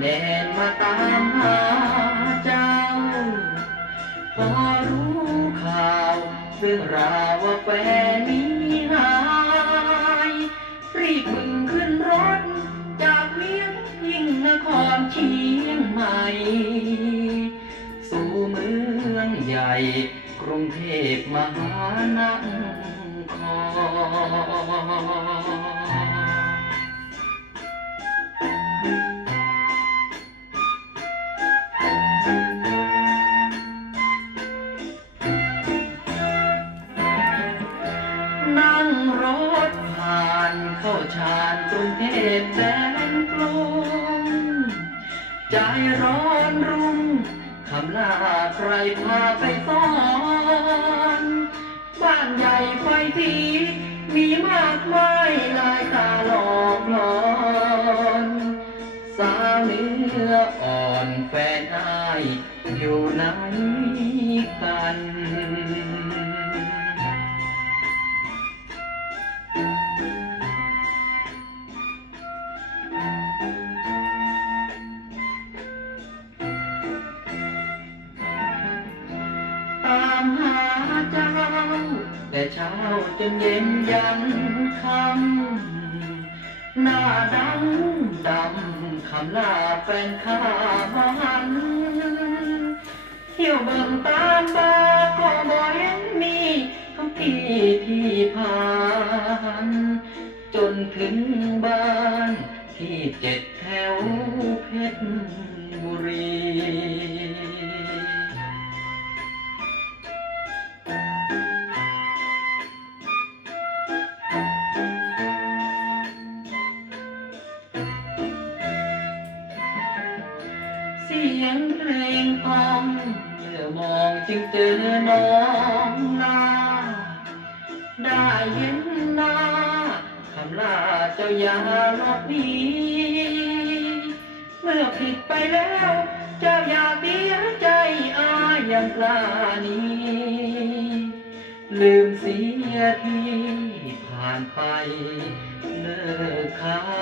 แดนมาตามหาเจ้า พอรู้ข่าวเรื่องราวว่าแฟนนี้หาย รีบมึงขึ้นรถ จากเมียงยิ่งนครเชียงใหม่ สู่เมืองใหญ่ กรุงเทพมหานคร นั่งรถผ่านเข้าชานกรุงเทพแสนกรุงใจร้อนรุ่งคำลาใครพาไปซ่อน บ้านใหญ่ไฟทีมีมากมายลายตาหลอกหลอน สาวเนื้ออ่อน แฟนอายอยู่ไหนกันตามหาเจ้าแต่เช้าจนเย็นยันคำ หน้าดำดำคำลาแฟนข้ามาหันเที่ยวเบิ่งตามบาก็บ่เห็นมีทุกที่ที่ผ่าน จนถึงบ้านที่เจ็ดแถวเพชรบุรี เสียงเพลงพอมเมื่อมองจึงเจอน้องนาได้เห็นหน้าคำลาเจ้ายาลบหนีเมื่อผิดไปแล้วเจ้าอย่าเสียใจอายังกล้านี้ ลืมเสียทีผ่านไปเนิ่